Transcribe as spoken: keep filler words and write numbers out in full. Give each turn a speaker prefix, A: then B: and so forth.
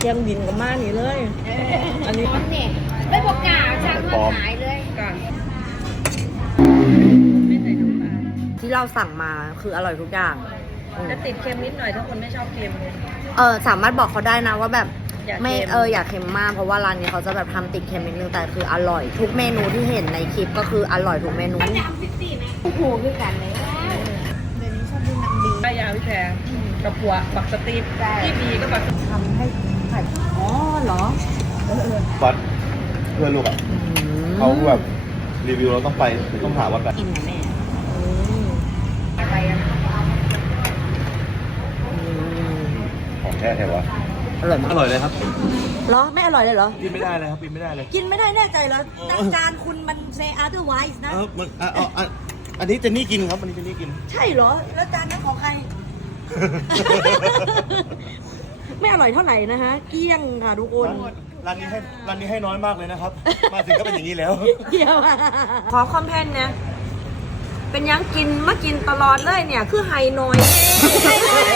A: เตรียมดินกับมานี่เลยอันนี้
B: เนี่ยไม่บอกกล่าวช่างเงินหายเลยก่อนไม่ใส่น้ำตาล
A: ที่เราสั่งมาคืออร่อยทุกอย่าง
B: จะติดเค็มนิดหน่อยถ้าคนไม่ชอบเค็ม
A: เออสามารถบอกเขาได้นะว่าแบบไม่
B: อยากเค็ม
A: เอออยากเค็มมากเพราะว่าร้านนี้เขาจะแบบทำติดเค็มนิดนึงแต่คืออร่อยทุกเมนูที่เห็นในคลิปก็คืออร่อยทุกเมนู
B: โอ้โหด้วยกันเลยเดี๋ยวนี้ชอบดูหนังดีป้ายาพี่แพรกับหัวบักสตีฟที่ดีก็บักทำให้ไข่อ๋อเหรอ
C: วัดเพื่อนลูกอ่ะเขาแบบรีวิวเราต้องไปต้องหาวัดแบบ
A: กินแม่
B: อะไรอ่ะ
C: ของแท้แท้วะ
A: อร่อยมาก
C: อร่อยเลยครับ
A: เหรอไม่อร่อยเลยเหรอ
C: กินไม่ได้เลยครับกินไม่ได้เลย
A: กินไม่ได้แน่ใจเหรอจานคุณมัน say otherwise นะ
C: เออมันอ่ะอ่ะอ่ะอันนี้เจนนี่กินครับอันนี้เจนนี่กิน
A: ใช่เหรอแล้วจานนั้นของใคร ไม่อร่อยเท่าไหร่นะฮะเกลี้ยงค่ะทุกคน
C: ร้านนี้ให้ร้านนี้ให้น้อยมากเลยนะครับ มาถึงก็เป็นอย่างนี้แล้ว
A: เดียวขอคอมเพนเนี่ยเป็นยังกินมากินตลอดเลยเนี่ยคือไฮน้อย